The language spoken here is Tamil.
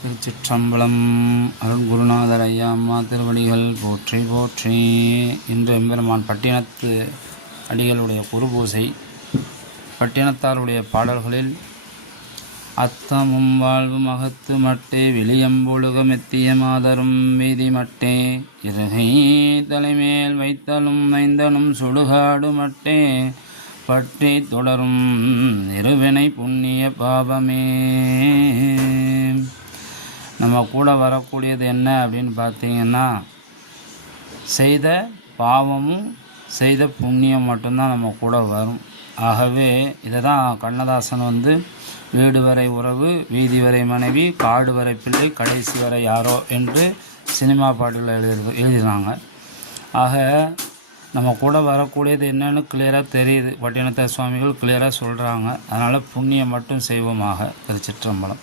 திருச்சிற்றம்பலம் அருள்குருநாதர் ஐயா அம்மா திருவடிகள் போற்றி போற்றி. இன்று எம்பெருமான் பட்டினத்து அடிகளுடைய குருபூசை பட்டினத்தாருடைய பாடல்களில் அத்தமும் வாழ்வு மகத்து மட்டே விளியம்பொழுகம் எத்திய மாதரும் வீதி மட்டே இருகை தலைமேல் வைத்தலும் நைந்தனும் சுடுகாடு மட்டே பற்றி தொடரும் இருவினை புண்ணிய பாபமே நம்ம கூட வரக்கூடியது என்ன அப்படின்னு பார்த்தீங்கன்னா செய்த பாவமும் செய்த புண்ணியம் மட்டும்தான் நம்ம கூட வரும். ஆகவே இதை தான் கண்ணதாசன் வந்து வீடு வரை உறவு வீதி வரை மனைவி காடு வரை பிள்ளை கடைசி வரை யாரோ என்று சினிமா பாடலில் எழுதி எழுதினாங்க. ஆக நம்ம கூட வரக்கூடியது என்னன்னு கிளியராக தெரியுது. பட்டினத்த சுவாமிகள் கிளியராக சொல்கிறாங்க அதனால் புண்ணியம் மட்டும் செய்வோமாக திருச்சிற்றம்பலம்.